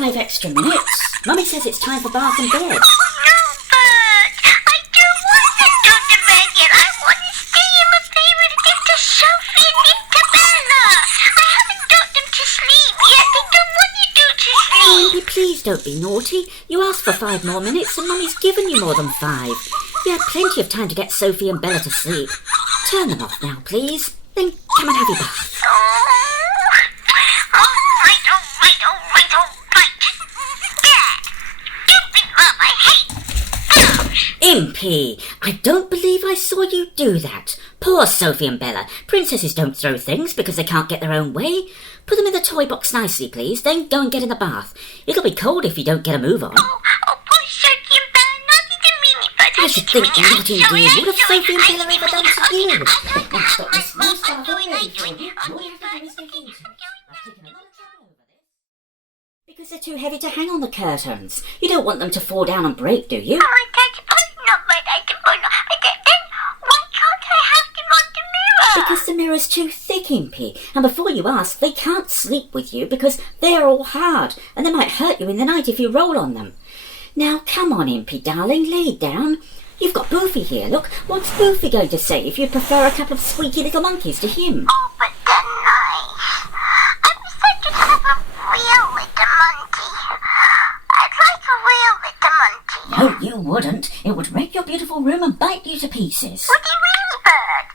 5 extra minutes. Mummy says it's time for bath and bed. Oh, no, Bert. I don't want to go to bed yet. I want to stay in my favourite gift to Sophie and Isabella. I haven't got them to sleep yet. They don't want you to sleep. Impy, please don't be naughty. You asked for 5 more minutes and Mummy's given you more than 5. You had plenty of time to get Sophie and Bella to sleep. Turn them off now, please. Then come and have your bath. Impy, I don't believe I saw you do that. Poor Sophie and Bella. Princesses don't throw things because they can't get their own way. Put them in the toy box nicely, please, then go and get in the bath. It'll be cold if you don't get a move on. Oh, poor Sophie and Bella, nothing to me, but I should think not indeed. What have Sophie and Bella ever done to you? Now stop this monster already for you. All you have to do is get into it. I've taken a lot of trouble over this. Because they're too heavy to hang on the curtains. You don't want them to fall down and break, do you? Because the mirror's too thick, Impy. And before you ask, they can't sleep with you because they're all hard and they might hurt you in the night if you roll on them. Now, come on, Impy, darling, lay down. You've got Boofy here. Look, what's Boofy going to say if you prefer a couple of squeaky little monkeys to him? Oh, but they're nice. I wish I could have a real little monkey. I'd like a real little monkey. No, you wouldn't. It would wreck your beautiful room and bite you to pieces. Would you really, Bert?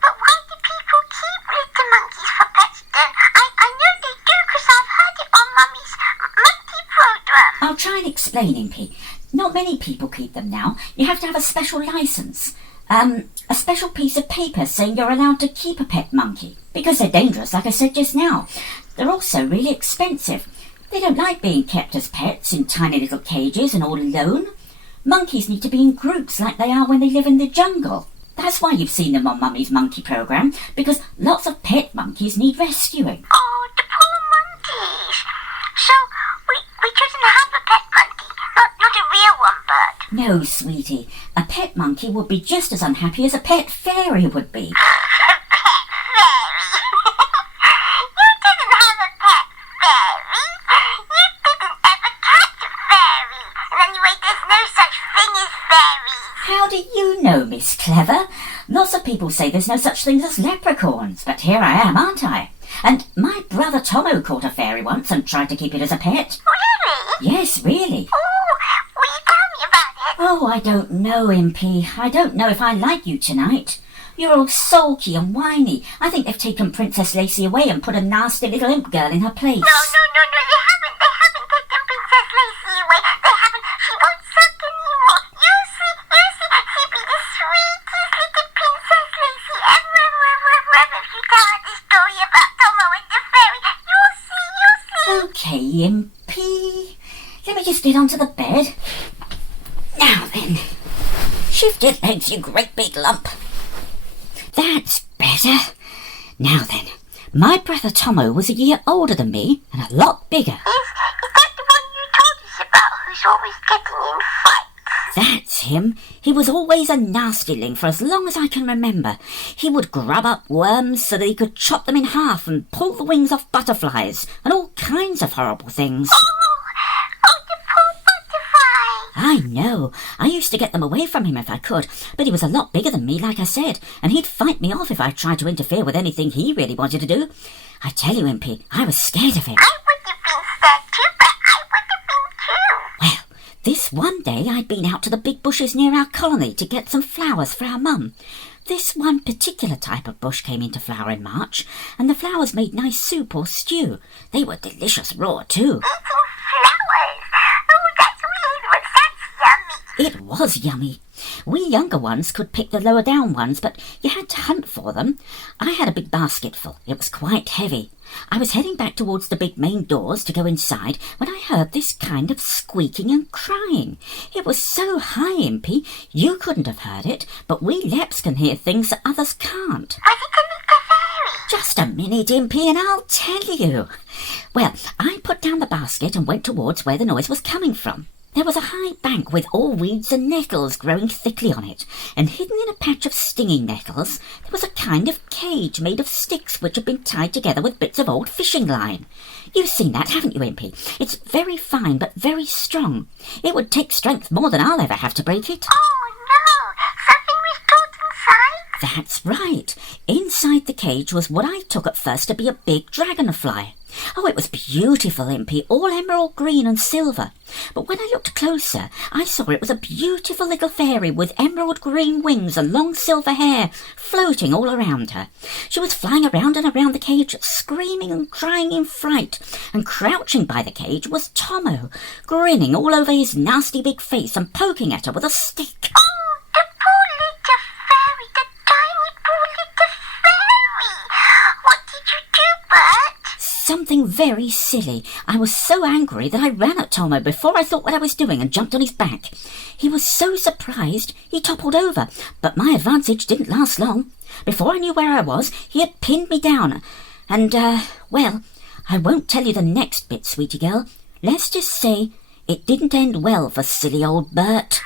But why do people keep little monkeys for pets then? I know they do because I've heard it on Mummy's monkey program. I'll try and explain, Impy. Not many people keep them now. You have to have a special licence. A special piece of paper saying you're allowed to keep a pet monkey. Because they're dangerous, like I said just now. They're also really expensive. They don't like being kept as pets in tiny little cages and all alone. Monkeys need to be in groups like they are when they live in the jungle. That's why you've seen them on Mummy's monkey program, because lots of pet monkeys need rescuing. Oh, the poor monkeys. So, we shouldn't have a pet monkey, not a real one, Bert. No, sweetie. A pet monkey would be just as unhappy as a pet fairy would be. A pet fairy? You didn't have a pet fairy. You didn't ever catch a fairy. And anyway, there's no such thing as fairies. How do you know, Miss Clever? Lots of people say there's no such thing as leprechauns, but here I am, aren't I? And my brother Tomo caught a fairy once and tried to keep it as a pet. Really? Yes, really. Oh, will you tell me about it? Oh, I don't know, Impy. I don't know if I like you tonight. You're all sulky and whiny. I think they've taken Princess Lacey away and put a nasty little imp girl in her place. No, they haven't taken Princess Lacey away. They haven't. She won't suck anymore. You see, she'd be the sweetest little Princess Lacey ever. If you tell her the story about Tomo and the fairy, you'll see. Okay, Impy. Let me just get onto the bed. Now then. Shift your legs, you great big lump. That's better. Now then, my brother Tomo was a year older than me and a lot bigger. Is that the one you told us about who's always getting in fights? That's him. He was always a nastyling for as long as I can remember. He would grub up worms so that he could chop them in half and pull the wings off butterflies and all kinds of horrible things. Oh, the poor butterfly. I know. I used to get them away from him if I could, but he was a lot bigger than me, like I said, and he'd fight me off if I tried to interfere with anything he really wanted to do. I tell you, Impy, I was scared of him. I would have been scared too, but I would have been too. Well, this one day I'd been out to the big bushes near our colony to get some flowers for our mum. This one particular type of bush came into flower in March, and the flowers made nice soup or stew. They were delicious raw, too. Eating flowers? Oh, that's weird, but that's yummy. It was yummy. We younger ones could pick the lower down ones, but you had to hunt for them. I had a big basketful. It was quite heavy. I was heading back towards the big main doors to go inside when I heard this kind of squeaking and crying. It was so high, Impy, you couldn't have heard it, but we Leps can hear things that others can't. Was it a little fairy? Just a minute, Impy, and I'll tell you. Well, I put down the basket and went towards where the noise was coming from. There was a high bank with all weeds and nettles growing thickly on it, and hidden in a patch of stinging nettles there was a kind of cage made of sticks which had been tied together with bits of old fishing line. You've seen that, haven't you, Impy? It's very fine but very strong. It would take strength more than I'll ever have to break it. Oh, no! Something was put inside? That's right. Inside the cage was what I took at first to be a big dragonfly. Oh, it was beautiful, Impy, all emerald green and silver. But when I looked closer, I saw it was a beautiful little fairy with emerald green wings and long silver hair floating all around her. She was flying around and around the cage, screaming and crying in fright, and crouching by the cage was Tomo, grinning all over his nasty big face and poking at her with a stick. Oh, the poor little fairy, the tiny poor little fairy! What did you do, Bert? Something very silly. I was so angry that I ran at Tomo before I thought what I was doing and jumped on his back. He was so surprised he toppled over, but my advantage didn't last long. Before I knew where I was, he had pinned me down. And, well, I won't tell you the next bit, sweetie girl. Let's just say it didn't end well for silly old Bert.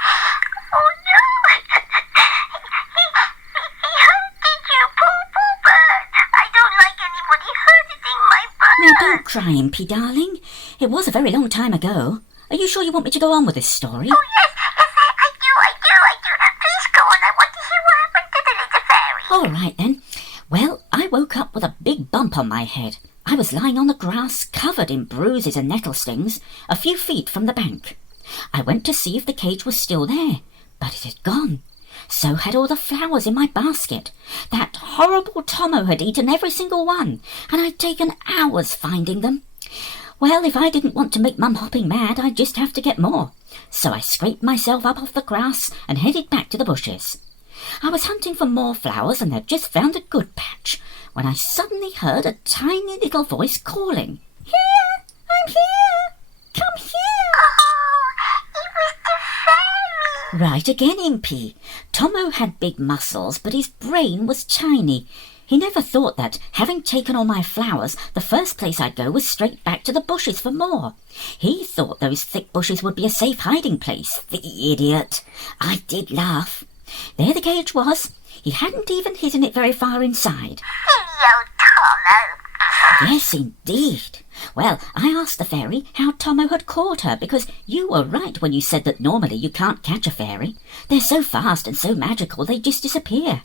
Oh, no! He hurted you, poor Bert. I don't like anybody hurting my Bert. Now, don't cry, Impy, darling. It was a very long time ago. Are you sure you want me to go on with this story? Oh, yes, I do. Please go on. I want to hear what happened to the little fairy. All right, then. Well, I woke up with a big bump on my head. I was lying on the grass, covered in bruises and nettle stings, a few feet from the bank. I went to see if the cage was still there, but it had gone. So had all the flowers in my basket. That horrible Tomo had eaten every single one, and I'd taken hours finding them. Well, if I didn't want to make Mum hopping mad, I'd just have to get more. So I scraped myself up off the grass and headed back to the bushes. I was hunting for more flowers and had just found a good patch when I suddenly heard a tiny little voice calling. Here! I'm here! Come here! Oh, it was the fairy. Right again, Impy. Tomo had big muscles, but his brain was tiny. He never thought that, having taken all my flowers, the first place I'd go was straight back to the bushes for more. He thought those thick bushes would be a safe hiding place. The idiot! I did laugh. There the cage was. He hadn't even hidden it very far inside. Silly old Tomo. Yes, indeed. Well, I asked the fairy how Tomo had caught her, because you were right when you said that normally you can't catch a fairy. They're so fast and so magical they just disappear.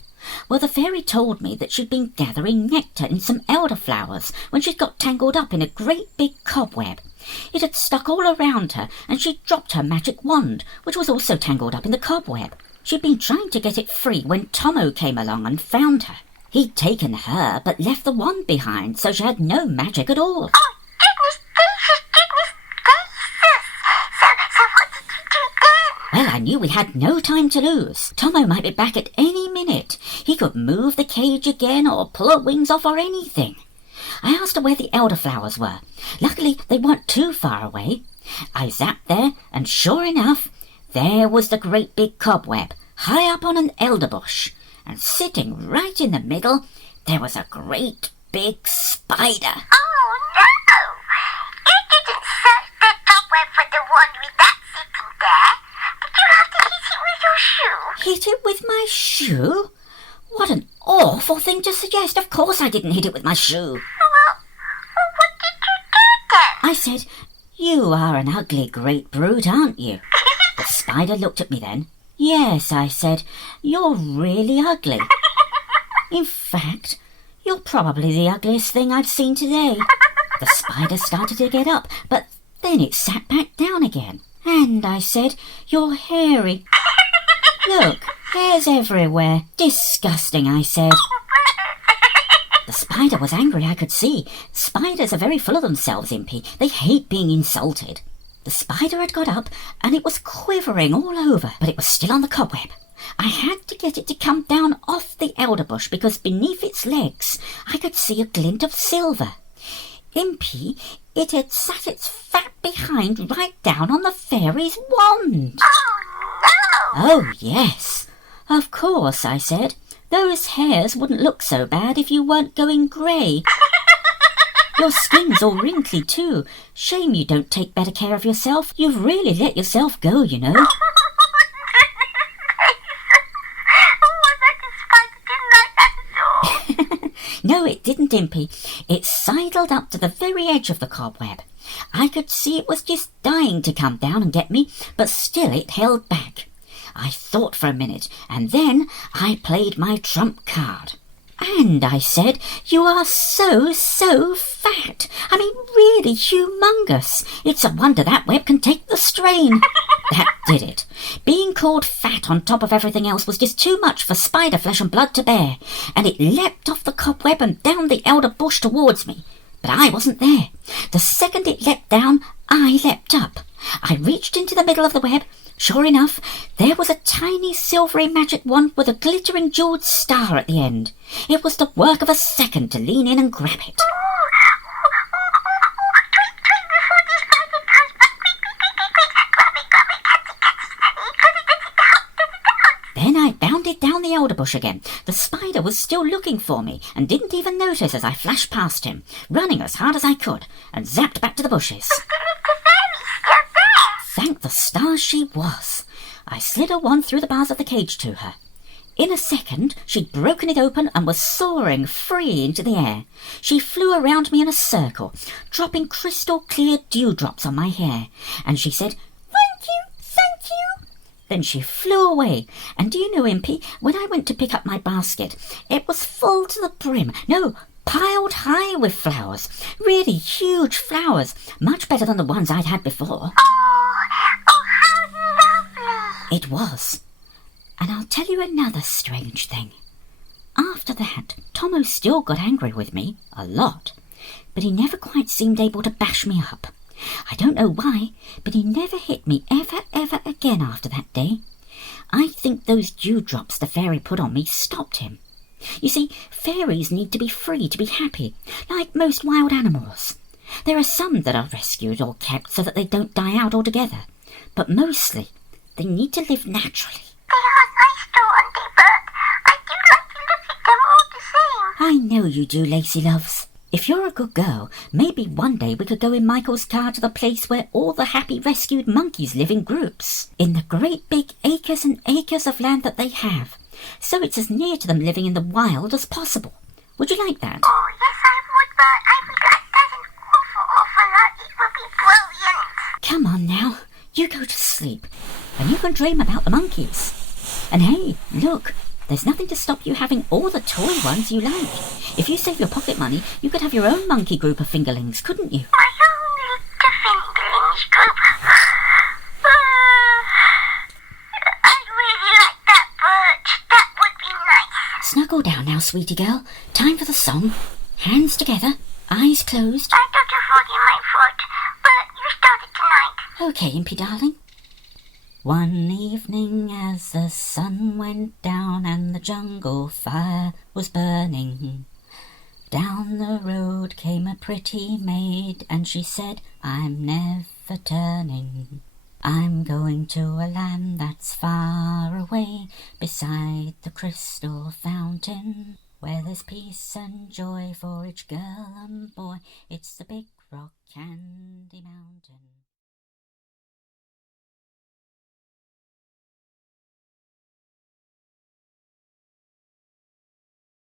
Well, the fairy told me that she'd been gathering nectar in some elderflowers when she'd got tangled up in a great big cobweb. It had stuck all around her, and she'd dropped her magic wand, which was also tangled up in the cobweb. She'd been trying to get it free when Tomo came along and found her. He'd taken her, but left the wand behind, so she had no magic at all. Oh, goodness gracious. So what did you do then? Well, I knew we had no time to lose. Tomo might be back at any minute. He could move the cage again or pull her wings off or anything. I asked her where the elderflowers were. Luckily, they weren't too far away. I zapped there, and sure enough, there was the great big cobweb, high up on an elder bush. And sitting right in the middle, there was a great big spider. Oh, no! You didn't search the cobweb for the wand with that sitting there. Did you have to hit it with your shoe? Hit it with my shoe? What an awful thing to suggest. Of course I didn't hit it with my shoe. Well, what did you do then? I said, "You are an ugly great brute, aren't you?" The spider looked at me then. "Yes," I said, "you're really ugly. In fact, you're probably the ugliest thing I've seen today." The spider started to get up, but then it sat back down again. "And," I said, "you're hairy. Look, hairs everywhere. Disgusting," I said. The spider was angry, I could see. Spiders are very full of themselves, Impy. They hate being insulted. The spider had got up, and it was quivering all over, but it was still on the cobweb. I had to get it to come down off the elderbush, because beneath its legs I could see a glint of silver. Impy, it had sat its fat behind right down on the fairy's wand. Oh, no! "Oh, yes. Of course," I said. "Those hairs wouldn't look so bad if you weren't going grey." Your skin's all wrinkly too. Shame you don't take better care of yourself. You've really let yourself go, you know. No, it didn't, Impy. It sidled up to the very edge of the cobweb. I could see it was just dying to come down and get me, but still it held back. I thought for a minute, and then I played my trump card. And I said, "You are so fat. I mean, really humongous. It's a wonder that web can take the strain." That did it. Being called fat on top of everything else was just too much for spider flesh and blood to bear, and it leapt off the cobweb and down the elder bush towards me. But I wasn't there. The second it leapt down, I leapt up. I reached into the middle of the web. Sure enough, there was a tiny silvery magic wand with a glittering jewelled star at the end. It was the work of a second to lean in and grab it. Then I bounded down the elder bush again. The spider was still looking for me and didn't even notice as I flashed past him, running as hard as I could, and zapped back to the bushes. Thank the stars she was. I slid her wand through the bars of the cage to her. In a second, she'd broken it open and was soaring free into the air. She flew around me in a circle, dropping crystal-clear dewdrops on my hair, and she said, "Thank you, thank you." Then she flew away, and do you know, Impy, when I went to pick up my basket, it was full to the brim. No, piled high with flowers. Really huge flowers, much better than the ones I'd had before. Oh, how lovely. It was. And I'll tell you another strange thing. After that, Tomo still got angry with me, a lot, but he never quite seemed able to bash me up. I don't know why, but he never hit me ever again after that day. I think those dewdrops the fairy put on me stopped him. You see, fairies need to be free to be happy, like most wild animals. There are some that are rescued or kept so that they don't die out altogether, but mostly they need to live naturally. They are nice too, Auntie Bert. I do like to look at them all the same. I know you do, Lacey loves. If you're a good girl, maybe one day we could go in Michael's car to the place where all the happy rescued monkeys live in groups, in the great big acres and acres of land that they have, so it's as near to them living in the wild as possible. Would you like that? Oh, yes, I would, Bert. I would like that an awful lot. It would be brilliant. Come on now, you go to sleep, and you can dream about the monkeys. And hey, look, there's nothing to stop you having all the toy ones you like. If you save your pocket money, you could have your own monkey group of fingerlings, couldn't you? My own little fingerlings group. I'd really like that, Bert. That would be nice. Snuggle down now, sweetie girl. Time for the song. Hands together, eyes closed. I got a frog in my foot, but you start it tonight. Okay, Impy darling. One evening as the sun went down and the jungle fire was burning, down the road came a pretty maid and she said, "I'm never turning. I'm going to a land that's far away beside the crystal fountain, where there's peace and joy for each girl and boy. It's the big rock candy mountain."